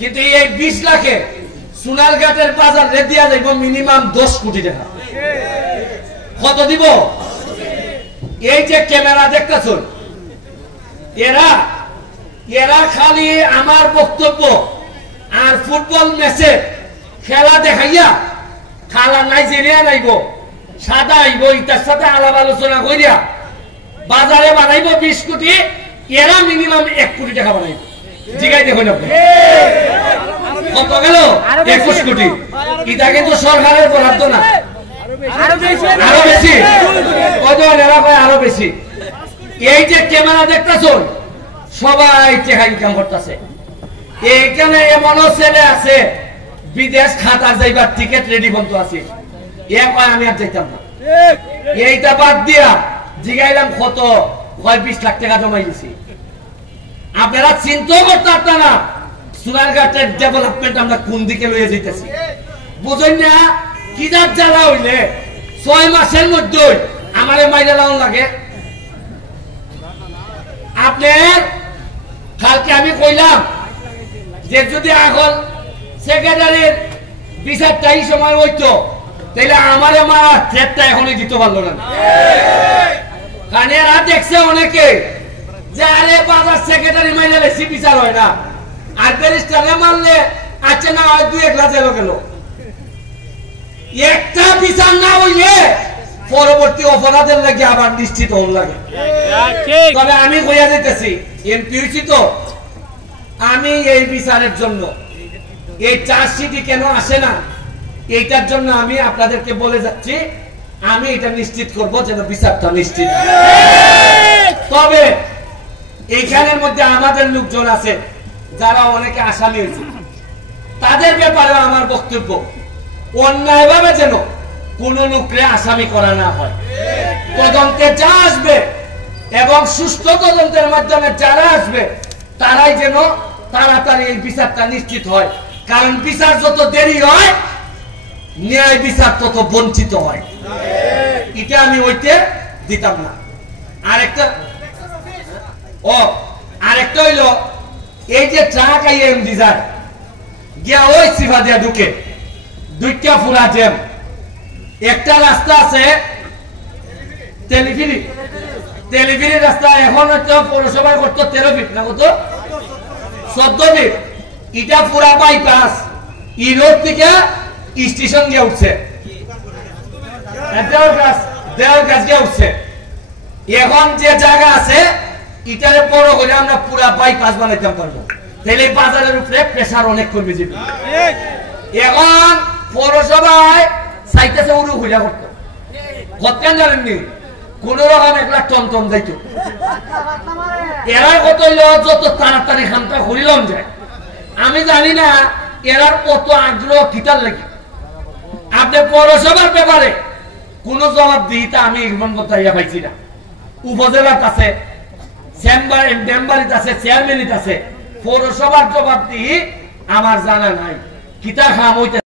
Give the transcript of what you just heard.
কিন্তু এই 20 লাখে সোনারঘাটের বাজার রে দিয়া যাইব মিনিমাম 10 কোটি টাকা। কত দিব? এই যে ক্যামেরা দেখতেছেন, এরা এরা খালি আমার বক্তব্য আর ফুটবল ম্যাচে খেলা দেখাইয়া খালা নাইজেরিয়া নাইব সাদা আইব ইটার সাথে আলাপ আলোচনা করিয়া বাজারে বানাইব 20 কোটি, এরা মিনিমাম 1 কোটি টাকা বানাইব। জিগাই দেখুন আপনি কত গেল? 21 কোটি। এটা কিন্তু সরকারের বরাদ্দ না, আরো বেশি আরো বেশি। এই যে ক্যামেরা দেখতেছেন সবাই টাকা ইনকাম করতেছে। এইখানে এমনও ছেলে আছে বিদেশ খাতা যাইবার টিকিট রেডি বন্ধ আছে, আমি আর যাইতাম না। এইটা বাদ দিয়া জিগাইলাম কত, 20 লাখ টাকা জমাই দিছি। আপনারা চিন্তাও করতে পারতেন না সোনারঘাটের ডেভেলপমেন্ট আমরা কোন দিকে লইয়ে যাইতেছি। বুঝেন না কি যার জ্বালা হইলে 6 মাসের মধ্যে আমারে মাইরা লাউন লাগে। আপনার কালকে আমি কইলাম যে যদি এখন সেক্রেটারির বিচারটা এই সময় হইতো তাহলে আমার থ্রেটটা এখনই দিতে পারলো না। কারণ এরা দেখছে অনেকে যে আরে বাজার সেক্রেটারি মাইনে বেশি বিচার হয় না, আর ব্যারিস্টারে মানলে আচ্ছা না হয় 2-1 লাখ জেল গেল। একটা বিচার না হইলে পরবর্তী অপরাধের লাগে আবার নিশ্চিত হল লাগে। তবে আমি কইয়া দিতেছি এমপি হইছি তো, আমি এই বিচারের জন্য এই চার্জশিটই কেন আসে না এইটার জন্য আমি আপনাদেরকে বলে যাচ্ছি, আমি এটা নিশ্চিত করব যেন বিচারটা নিশ্চিত। তবে এইখানের মধ্যে আমাদের লোকজন আছে যারা অনেকে আসামি হয়েছে, তাদের ব্যাপারে আমার বক্তব্য অন্যায়ভাবে যেন কোন লোককে আসামি করা না হয়। তদন্তে যা আসবে এবং সুস্থ তদন্তের মাধ্যমে যারা আসবে তারাই যেন তাড়াতাড়ি এই বিচারটা নিশ্চিত হয়। কারণ বিচার যত দেরি হয় ন্যায় বিচার তত বঞ্চিত হয়। এটা আমি ওইতে দিতাম না। আরেকটা হইল এই যে ট্রাক আইএমডি যায় গিয়া ওই সিফা দিয়া ঢুকে 2টা ফুরা জ্যাম। একটা রাস্তা আছে তেলিফিরি রাস্তা, এখন হয়তো পৌরসভা করতো 13 ফিট না কত 14 ফিট। এটা পুরা বাইপাস ইরোড থেকে স্টেশন গিয়ে উঠছে, দেওয়ার গিয়ে উঠছে। এখন যে জায়গা আছে এটারে বড় করে আমরা পুরা বাইপাস বানাইতে পারবো, তাহলে বাজারের উপরে প্রেসার অনেক কমে যাবে। এখন পৌরসভায় চাইতেছে উরু খুঁজা করতো, কতক্ষণ জানেননি কোন রকম 1 লাখ টন যাইতো। এরা কত যত তাড়াতাড়ি খানটা খুলিলাম যায়। আমি জানি না এরার কত আগ্রহ কিতার লাগে। আপনি পৌরসভার ব্যাপারে কোন জবাব দিইতা আমি ইরমান কথা পাইছি না। উপজেলার কাছে মেম্বারিত আছে, চেয়ারম্যানিত আছে, পৌরসভার জবাব দিই আমার জানা নাই। কিতা খাম হইতে